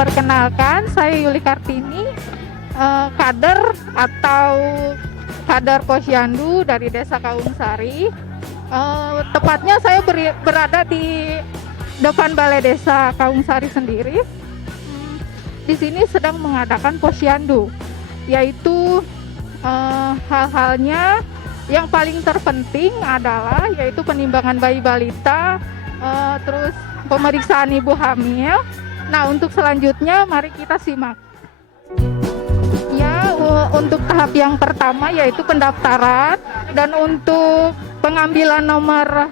Perkenalkan, saya Yuli Kartini, kader atau kader Posyandu dari Desa Kawungsari. Tepatnya saya berada di depan Balai Desa Kawungsari sendiri. Di sini sedang mengadakan Posyandu, yaitu hal-halnya yang paling terpenting adalah yaitu penimbangan bayi balita, terus pemeriksaan ibu hamil. Nah, untuk selanjutnya mari kita simak. Ya, untuk tahap yang pertama yaitu pendaftaran, dan untuk pengambilan nomor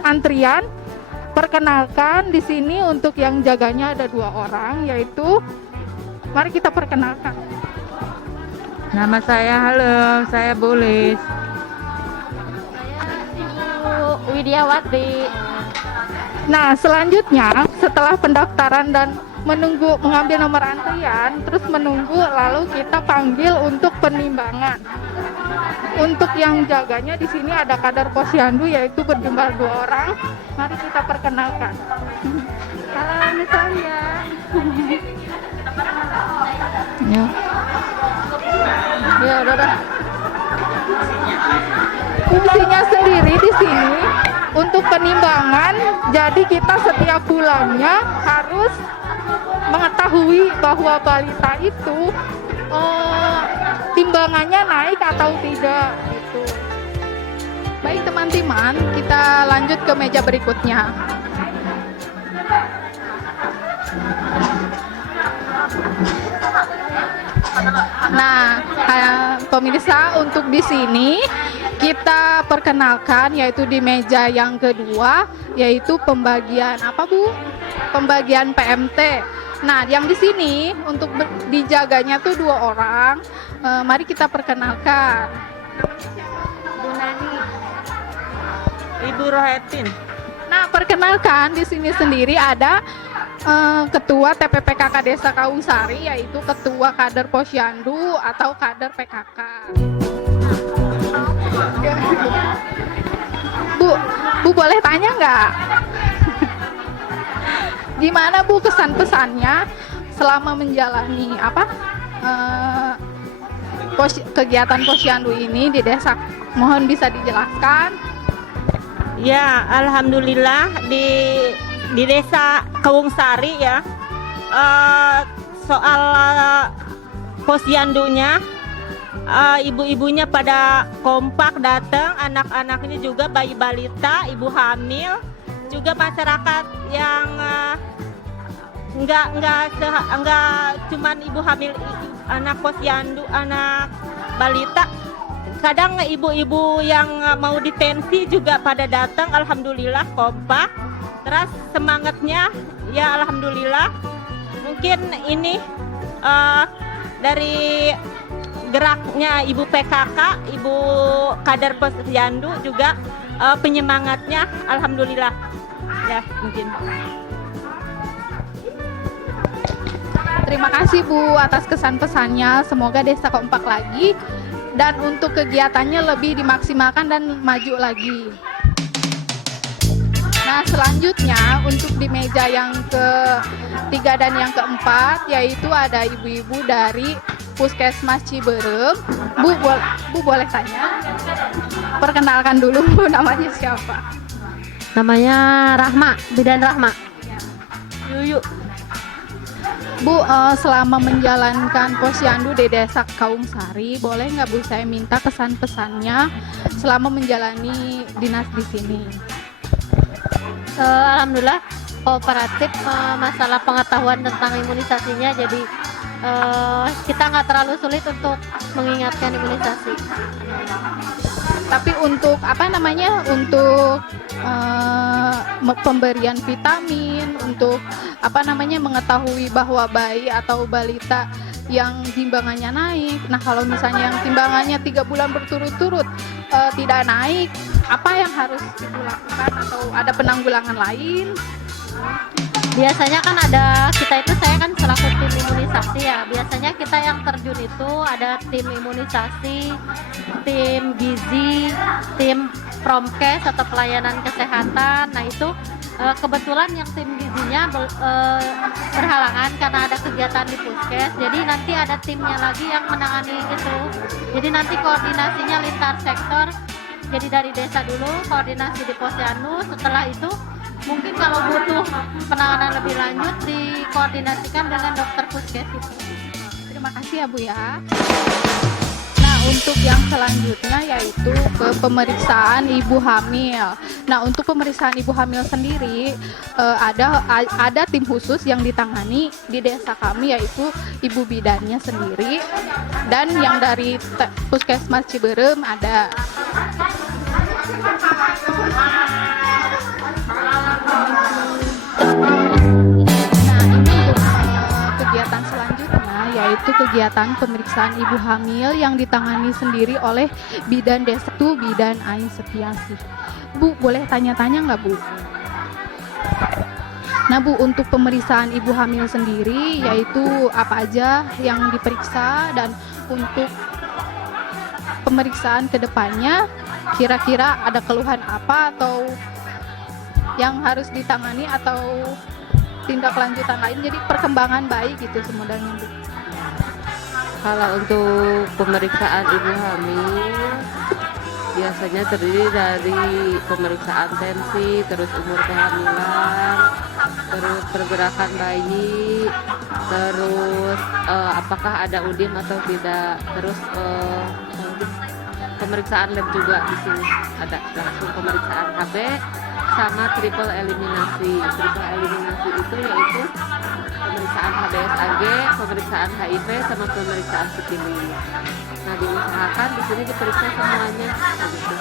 antrian, perkenalkan di sini untuk yang jaganya ada 2 orang, yaitu mari kita perkenalkan. Nama saya, halo, saya Bulis. Saya Widiawati. Nah, selanjutnya setelah pendaftaran dan mengambil nomor antrian, terus menunggu, lalu kita panggil untuk penimbangan. Untuk yang jaganya di sini ada kader Posyandu yaitu berjumlah 2 orang. Mari kita perkenalkan. Halo, ini saya. Ya. Ya, udah. Fungsinya sendiri di sini untuk penimbangan. Jadi kita setiap bulannya harus mengetahui bahwa balita itu timbangannya naik atau tidak gitu. Baik teman-teman, kita lanjut ke meja berikutnya. Nah, pemirsa, untuk di sini kita perkenalkan yaitu di meja yang kedua, yaitu pembagian apa, Bu? Pembagian PMT. Nah, yang di sini untuk dijaganya tuh 2 orang. Mari kita perkenalkan. Bu Nani. Ibu Rohetin. Nah, perkenalkan di sini sendiri ada Ketua TPPKK Desa Kawungsari, yaitu Ketua Kader Posyandu atau Kader PKK. Bu boleh tanya nggak? Gimana Bu kesan-pesannya selama menjalani kegiatan Posyandu ini di desa? Mohon bisa dijelaskan. Ya, alhamdulillah di Desa Kawungsari ya, soal posyandunya, ibu-ibunya pada kompak datang, anak-anaknya juga, bayi balita, ibu hamil, juga masyarakat yang enggak cuman ibu hamil, anak posyandu, anak balita. Kadang ibu-ibu yang mau ditensi juga pada datang, alhamdulillah kompak. Terus semangatnya ya alhamdulillah. Mungkin ini dari geraknya Ibu PKK, Ibu Kader Posyandu juga penyemangatnya alhamdulillah. Ya, mungkin. Terima kasih Bu atas kesan-pesannya. Semoga desa kompak lagi dan untuk kegiatannya lebih dimaksimalkan dan maju lagi. Nah, selanjutnya untuk di meja yang ketiga dan yang keempat, yaitu ada ibu-ibu dari Puskesmas Ciberem. Bu boleh tanya? Perkenalkan dulu Bu, namanya siapa? Namanya Rahma, Bidan Rahma. Yuyu. Bu, selama menjalankan Posyandu di Desa Kawungsari, boleh nggak Bu saya minta kesan-pesannya selama menjalani dinas di sini? Alhamdulillah kooperatif, masalah pengetahuan tentang imunisasinya, jadi kita nggak terlalu sulit untuk mengingatkan imunisasi. Tapi untuk untuk pemberian vitamin, untuk mengetahui bahwa bayi atau balita yang timbangannya naik. Nah, kalau misalnya yang timbangannya 3 bulan berturut-turut tidak naik, apa yang harus dilakukan atau ada penanggulangan lain? Biasanya kan saya kan selaku tim imunisasi ya. Biasanya kita yang terjun itu ada tim imunisasi, tim gizi, tim promkes atau pelayanan kesehatan. Nah itu kebetulan yang tim gizinya berhalangan karena ada kegiatan di puskes, jadi nanti ada timnya lagi yang menangani itu. Jadi nanti koordinasinya lintas sektor, jadi dari desa dulu koordinasi di posyandu, setelah itu mungkin kalau butuh penanganan lebih lanjut dikoordinasikan dengan dokter puskes itu. Terima kasih ya Bu ya. Nah, untuk yang selanjutnya yaitu ke pemeriksaan ibu hamil. Nah, untuk pemeriksaan ibu hamil sendiri ada tim khusus yang ditangani di desa kami, yaitu ibu bidannya sendiri, dan yang dari Puskesmas Ciberem ada. Nah, ini untuk kegiatan selanjutnya yaitu kegiatan pemeriksaan ibu hamil yang ditangani sendiri oleh Bidan Desa itu Bidan Ain Setiasih. Bu, boleh tanya-tanya nggak Bu? Nah Bu, untuk pemeriksaan ibu hamil sendiri yaitu apa aja yang diperiksa, dan untuk pemeriksaan kedepannya kira-kira ada keluhan apa atau yang harus ditangani atau tindak lanjutan lain, jadi perkembangan bayi gitu semuanya Bu. Kalau untuk pemeriksaan ibu hamil biasanya terdiri dari pemeriksaan tensi, terus umur kehamilan, terus pergerakan bayi, terus apakah ada udim atau tidak, terus pemeriksaan lab juga di sini ada langsung pemeriksaan HB sama triple eliminasi. Triple eliminasi itu yaitu pemeriksaan HBsAg, pemeriksaan HIV sama pemeriksaan sipilis. Nah, diusahakan di sini diperiksa semuanya gitu.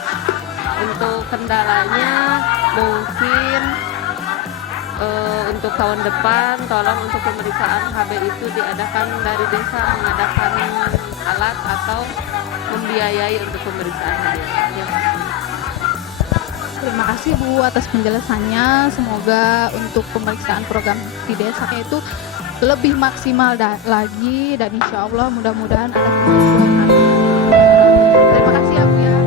Untuk kendalanya mungkin untuk tahun depan tolong untuk pemeriksaan HB itu diadakan dari desa, mengadakan alat atau membiayai untuk pemeriksaan HB. Ya. Terima kasih Bu atas penjelasannya. Semoga untuk pemeriksaan program di desa itu lebih maksimal lagi, dan insya Allah mudah-mudahan ada kemajuan. Terima kasih ya Bu ya.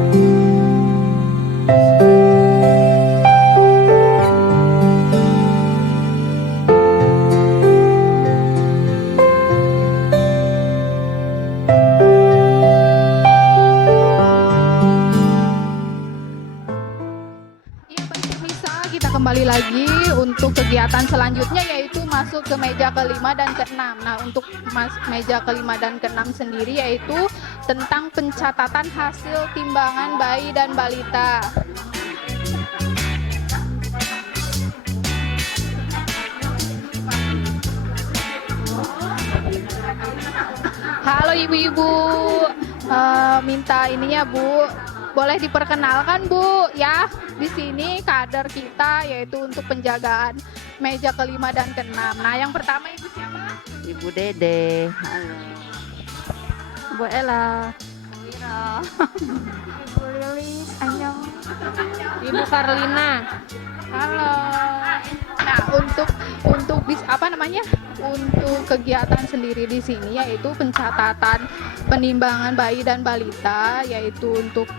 Kembali lagi untuk kegiatan selanjutnya yaitu masuk ke meja kelima dan keenam. Nah, untuk meja kelima dan keenam sendiri yaitu tentang pencatatan hasil timbangan bayi dan balita. Halo ibu-ibu, minta ininya Bu, boleh diperkenalkan Bu ya. Di sini kader kita yaitu untuk penjagaan meja kelima dan keenam. Nah, yang pertama Ibu siapa? Ibu Dede. Halo. Bu Ella. Wira. Ibu Lilis. Annyeong. Ibu Karlina. Halo. Nah, untuk untuk kegiatan sendiri di sini yaitu pencatatan penimbangan bayi dan balita, yaitu untuk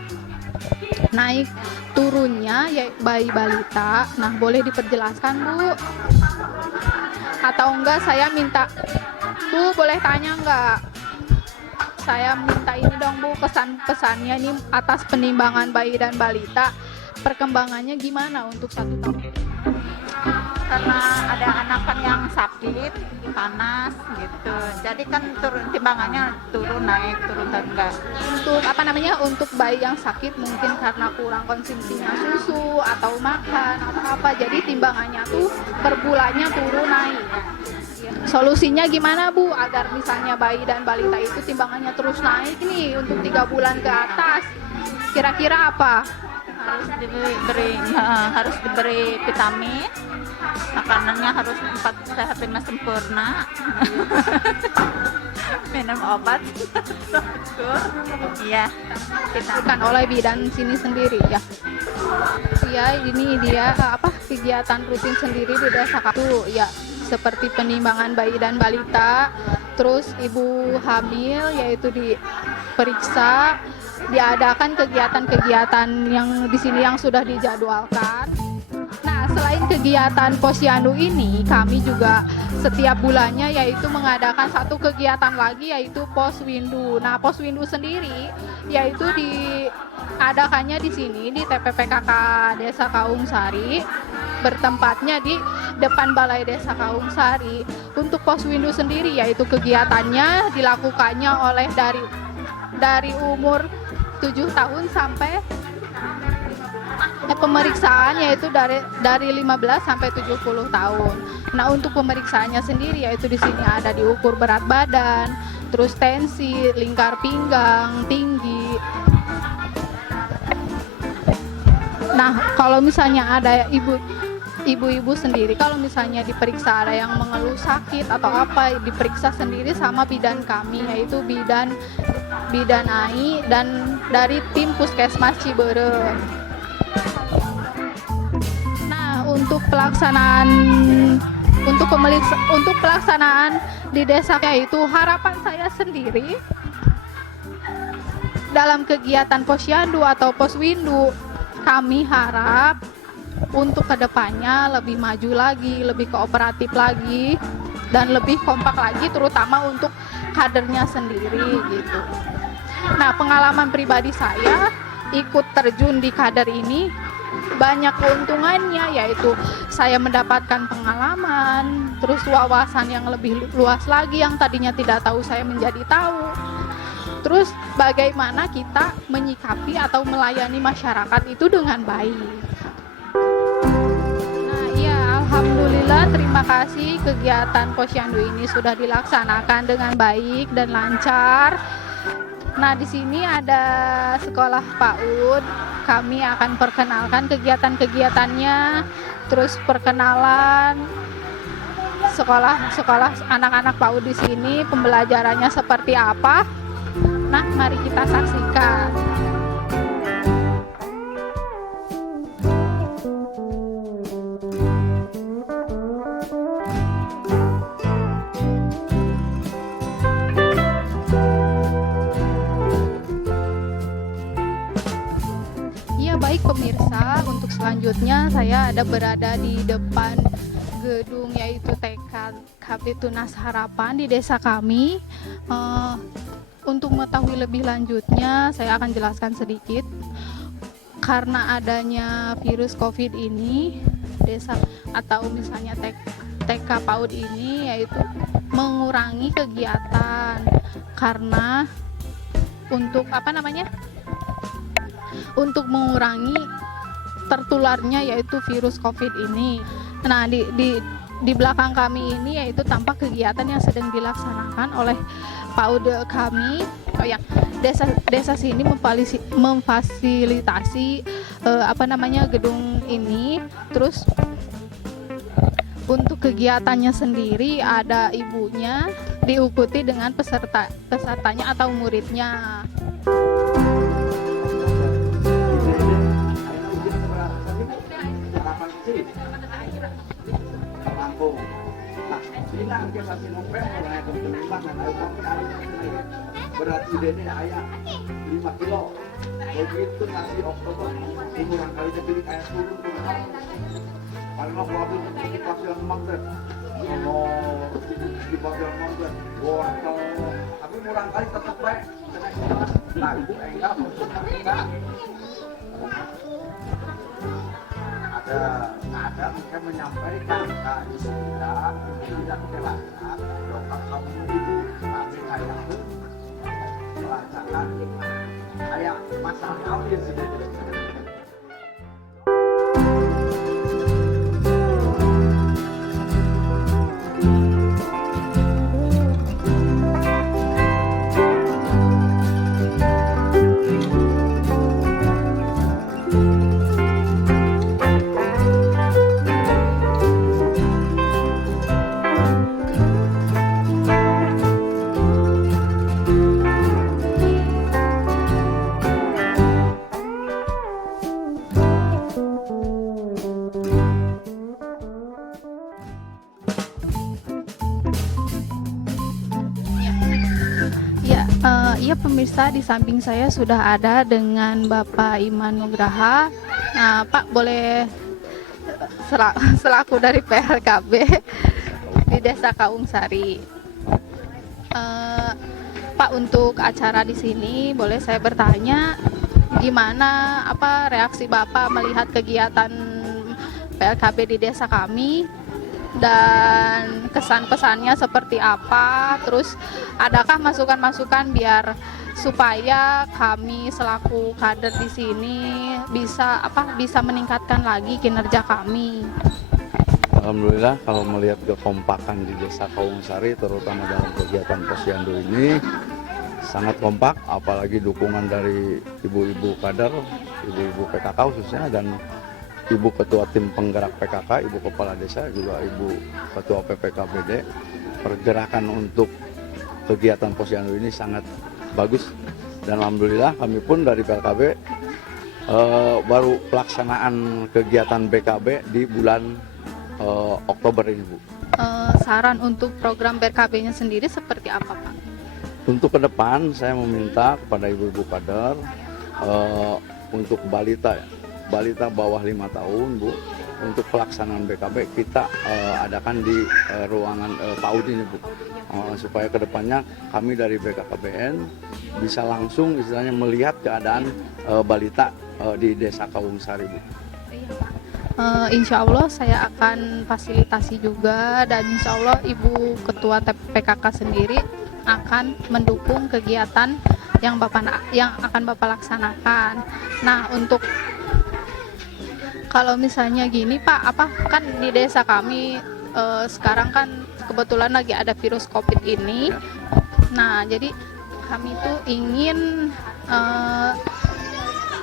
naik turunnya ya bayi balita. Nah, boleh diperjelaskan Bu? Atau enggak saya minta Bu, boleh tanya enggak? Saya minta ini dong Bu, pesan-pesannya ini atas penimbangan bayi dan balita, perkembangannya gimana untuk 1 tahun? Karena ada anakan yang sakit, panas gitu, jadi kan timbangannya turun naik enggak. Untuk bayi yang sakit mungkin karena kurang konsumsinya susu atau makan atau apa, jadi timbangannya tuh per bulannya turun naik. Solusinya gimana Bu agar misalnya bayi dan balita itu timbangannya terus naik nih untuk 3 bulan ke atas, kira-kira apa? Harus diberi vitamin, makanannya harus 4 sehat 5 sempurna. Minum obat. Iya, Bukan oleh bidan sini sendiri ya. Ya, ini dia kegiatan rutin sendiri di desa itu ya, seperti penimbangan bayi dan balita, terus ibu hamil yaitu diperiksa, diadakan kegiatan-kegiatan yang di sini yang sudah dijadwalkan. Nah, Nah, selain kegiatan Posyandu ini, kami juga setiap bulannya yaitu mengadakan satu kegiatan lagi yaitu Poswindu. Nah, Poswindu sendiri yaitu diadakannya di sini di TPPKK Desa Kaungsari, bertempatnya di depan Balai Desa Kaungsari. Untuk Poswindu sendiri yaitu kegiatannya dilakukannya oleh dari umur 7 tahun sampai pemeriksaan yaitu dari 15 sampai 70 tahun. Nah, untuk pemeriksaannya sendiri yaitu di sini ada diukur berat badan, terus tensi, lingkar pinggang, tinggi. Nah, kalau misalnya ada ibu-ibu sendiri, kalau misalnya diperiksa ada yang mengeluh sakit atau apa, diperiksa sendiri sama bidan kami yaitu bidan AI dan dari tim Puskesmas Ciberem. Nah, untuk pelaksanaan di desa yaitu harapan saya sendiri dalam kegiatan Posyandu atau Poswindu, kami harap untuk kedepannya lebih maju lagi, lebih kooperatif lagi, dan lebih kompak lagi, terutama untuk kadernya sendiri gitu. Nah, pengalaman pribadi saya ikut terjun di kader ini banyak keuntungannya, yaitu saya mendapatkan pengalaman, terus wawasan yang lebih luas lagi yang tadinya tidak tahu saya menjadi tahu. Terus bagaimana kita menyikapi atau melayani masyarakat itu dengan baik. Nah, ya alhamdulillah, terima kasih kegiatan Posyandu ini sudah dilaksanakan dengan baik dan lancar. Nah, di sini ada sekolah PAUD. Kami akan perkenalkan kegiatan-kegiatannya, terus perkenalan sekolah anak-anak PAUD di sini, pembelajarannya seperti apa. Nah, mari kita saksikan. Baik pemirsa, untuk selanjutnya saya ada berada di depan gedung yaitu TK KP Tunas Harapan di desa kami. Untuk mengetahui lebih lanjutnya saya akan jelaskan sedikit. Karena adanya virus COVID ini, desa atau misalnya TK PAUD ini yaitu mengurangi kegiatan karena untuk mengurangi tertularnya yaitu virus COVID ini. Nah, di belakang kami ini yaitu tampak kegiatan yang sedang dilaksanakan oleh PAUD kami. Desa sini memfasilitasi gedung ini. Terus untuk kegiatannya sendiri ada ibunya, diikuti dengan pesertanya atau muridnya. Berat idenya ayah 5 kilo. Begitu nasi Oktober umuran kali jadi kayak turun. Karena waktu di pasir mangga. Di pasir mangga. Wortel. Tapi murang kali tetap baik. Nah, ibu enggak enggak. Ada mungkin menyampaikan tidak jelaskan dokter kamu itu kami kayak pelajaran kayak masalah apa sih. Iya pemirsa, di samping saya sudah ada dengan Bapak Iman Nugraha. Nah, Pak boleh selaku dari PLKB di Desa Kaungsari. Pak, untuk acara di sini boleh saya bertanya gimana reaksi Bapak melihat kegiatan PLKB di desa kami dan kesan-pesannya seperti apa? Terus adakah masukan-masukan biar supaya kami selaku kader di sini bisa meningkatkan lagi kinerja kami? Alhamdulillah kalau melihat kekompakan di Desa Kaungsari terutama dalam kegiatan Posyandu ini sangat kompak, apalagi dukungan dari ibu-ibu kader, ibu-ibu PKK khususnya dan Ibu Ketua Tim Penggerak PKK, Ibu Kepala Desa, juga Ibu Ketua PPKBD. Pergerakan untuk kegiatan Posyandu ini sangat bagus dan Alhamdulillah kami pun dari PLKB baru pelaksanaan kegiatan BKB di bulan Oktober ini, Bu. Saran untuk program BKB-nya sendiri seperti apa, Pak? Untuk ke depan saya meminta kepada ibu-ibu kader untuk balita bawah 5 tahun, Bu, untuk pelaksanaan BKB kita adakan di ruangan PAUD ini, Bu, supaya kedepannya kami dari BKKBN bisa langsung istilahnya melihat keadaan balita di Desa Kaungsari, Bu. Insya Allah saya akan fasilitasi juga dan insya Allah Ibu Ketua PKK sendiri akan mendukung kegiatan yang akan Bapak laksanakan. Nah, untuk kalau misalnya gini Pak, kan di desa kami sekarang kan kebetulan lagi ada virus COVID ini. Nah, jadi kami tuh ingin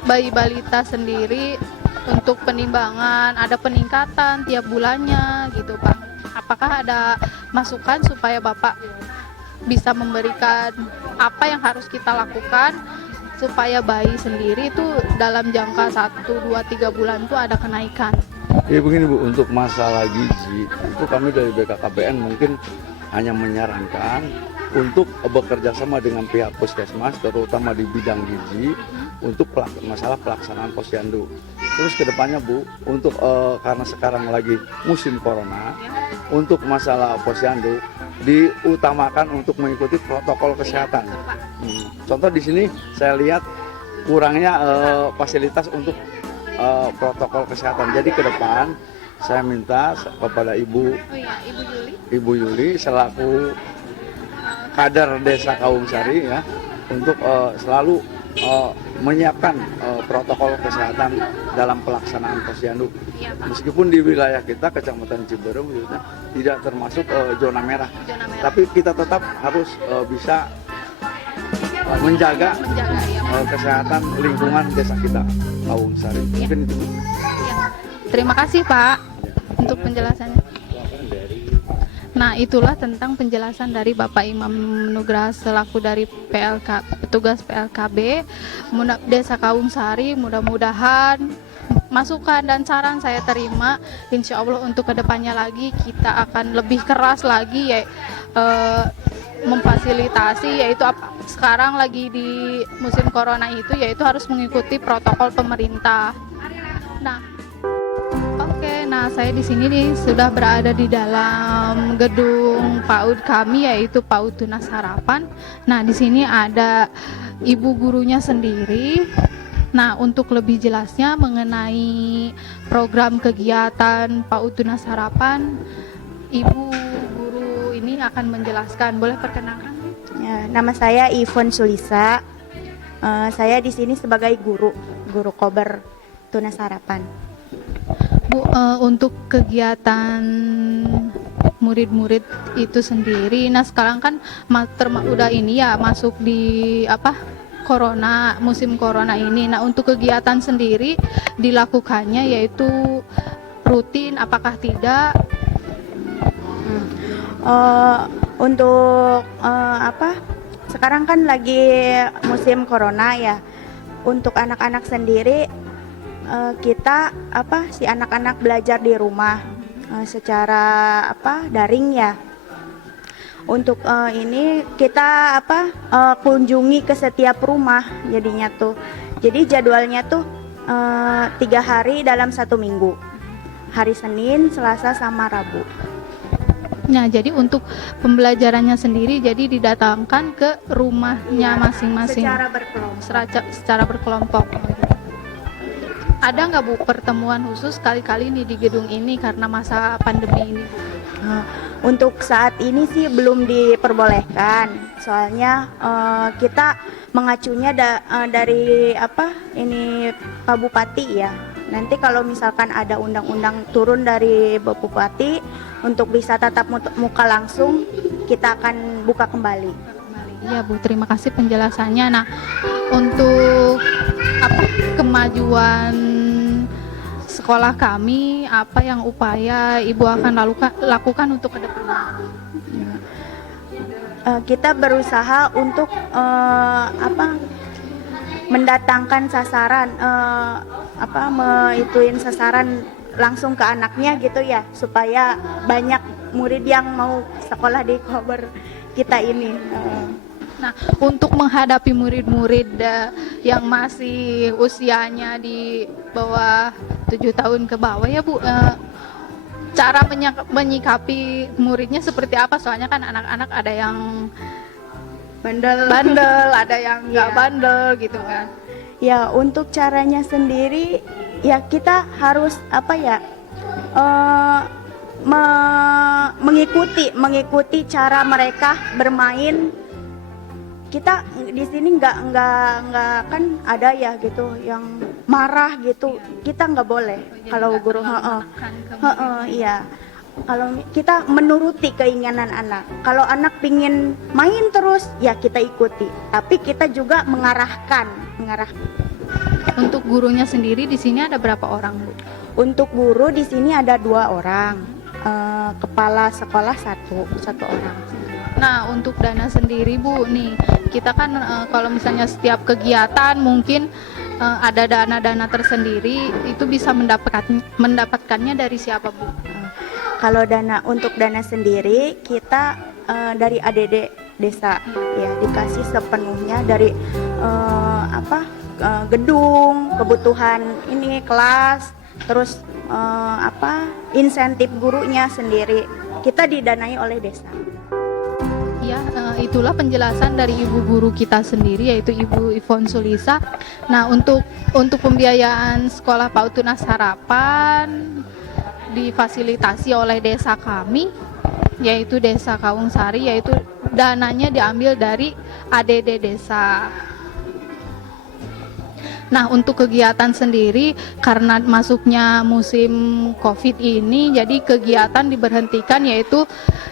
bayi balita sendiri untuk penimbangan ada peningkatan tiap bulannya gitu, Pak. Apakah ada masukan supaya Bapak bisa memberikan apa yang harus kita lakukan supaya bayi sendiri itu dalam jangka 1, 2, 3 bulan itu ada kenaikan? Ya begini, Bu, untuk masalah gizi itu kami dari BKKBN mungkin hanya menyarankan untuk bekerja sama dengan pihak puskesmas terutama di bidang gizi untuk masalah pelaksanaan Posyandu. Terus kedepannya, Bu, untuk karena sekarang lagi musim corona, untuk masalah Posyandu diutamakan untuk mengikuti protokol kesehatan. Contoh di sini saya lihat kurangnya fasilitas untuk protokol kesehatan. Jadi ke depan saya minta kepada Ibu Yuli selaku kader Desa Kaungsari ya untuk selalu menyiapkan protokol kesehatan dalam pelaksanaan Posyandu. Meskipun di wilayah kita Kecamatan Ciberem tidak termasuk zona merah, tapi kita tetap harus bisa menjaga kesehatan lingkungan desa kita Kaungsari. Mungkin itu. Terima kasih Pak untuk penjelasannya. Nah, itulah tentang penjelasan dari Bapak Imam Nugraha selaku dari petugas PLKB Desa Kaungsari. Mudah-mudahan masukan dan saran saya terima. Insya Allah untuk kedepannya lagi kita akan lebih keras lagi memfasilitasi, yaitu sekarang lagi di musim corona itu, yaitu harus mengikuti protokol pemerintah. Nah, saya di sini sudah berada di dalam gedung PAUD kami, yaitu PAUD Tunas Harapan. Nah, di sini ada ibu gurunya sendiri. Nah, untuk lebih jelasnya mengenai program kegiatan PAUD Tunas Harapan, ibu guru ini akan menjelaskan. Boleh perkenalkan? Ya, nama saya Ivon Sulisa. Saya di sini sebagai guru Kober Tunas Harapan. Bu, untuk kegiatan murid-murid itu sendiri, nah sekarang kan udah ini ya masuk di corona, musim corona ini. Nah, untuk kegiatan sendiri dilakukannya yaitu rutin apakah tidak? Untuk sekarang kan lagi musim corona ya. Untuk anak-anak sendiri kita si anak-anak belajar di rumah secara daring ya. Untuk ini kita kunjungi ke setiap rumah jadinya tuh. Jadi jadwalnya tuh 3 hari dalam 1 minggu. hari Senin, Selasa, sama Rabu. Nah, jadi untuk pembelajarannya sendiri jadi didatangkan ke rumahnya masing-masing Secara berkelompok. secara berkelompok. Ada nggak Bu pertemuan khusus kali-kali nih di gedung ini karena masa pandemi ini Bu? Untuk saat ini sih belum diperbolehkan, soalnya kita mengacunya dari Pak Bupati ya. Nanti kalau misalkan ada undang-undang turun dari Bapak Bupati untuk bisa tatap muka langsung, kita akan buka kembali. Iya Bu, terima kasih penjelasannya. Nah, untuk kemajuan sekolah kami, apa yang upaya Ibu akan lakukan untuk ke depan? Kita berusaha untuk mendatangkan sasaran, ituin sasaran langsung ke anaknya gitu ya, supaya banyak murid yang mau sekolah di Kober kita ini. Nah, untuk menghadapi murid-murid yang masih usianya di bawah 7 tahun ke bawah ya Bu, cara menyikapi muridnya seperti apa? Soalnya kan anak-anak ada yang bandel, ada yang nggak bandel gitu kan. Ya, untuk caranya sendiri ya kita harus mengikuti cara mereka bermain. Kita di sini nggak kan ada ya gitu yang marah gitu, kita nggak boleh. Kalau guru iya, kalau kita menuruti keinginan anak. Kalau anak pingin main terus ya kita ikuti, tapi kita juga mengarahkan. Untuk gurunya sendiri di sini ada berapa orang Bu? Untuk guru di sini ada 2 orang, kepala sekolah satu orang. Nah, untuk dana sendiri Bu, nih kita kan kalau misalnya setiap kegiatan mungkin ada dana-dana tersendiri, itu bisa mendapatkannya dari siapa Bu? Kalau untuk dana sendiri kita dari ADD desa ya, dikasih sepenuhnya dari gedung, kebutuhan ini kelas, terus insentif gurunya sendiri kita didanai oleh desa. Ya, itulah penjelasan dari ibu guru kita sendiri, yaitu Ibu Ivon Sulisa. Nah, untuk pembiayaan sekolah PAUD Tunas Harapan difasilitasi oleh desa kami, yaitu Desa Kawung Sari, yaitu dananya diambil dari ADD desa. Nah, untuk kegiatan sendiri karena masuknya musim COVID ini, jadi kegiatan diberhentikan, yaitu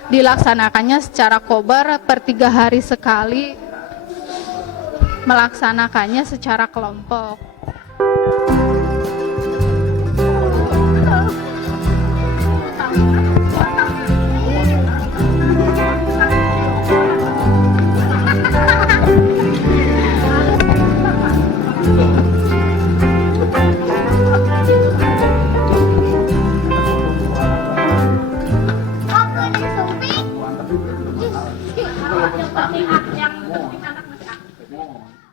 dilaksanakannya secara kobar per 3 hari sekali, melaksanakannya secara kelompok. Mohon.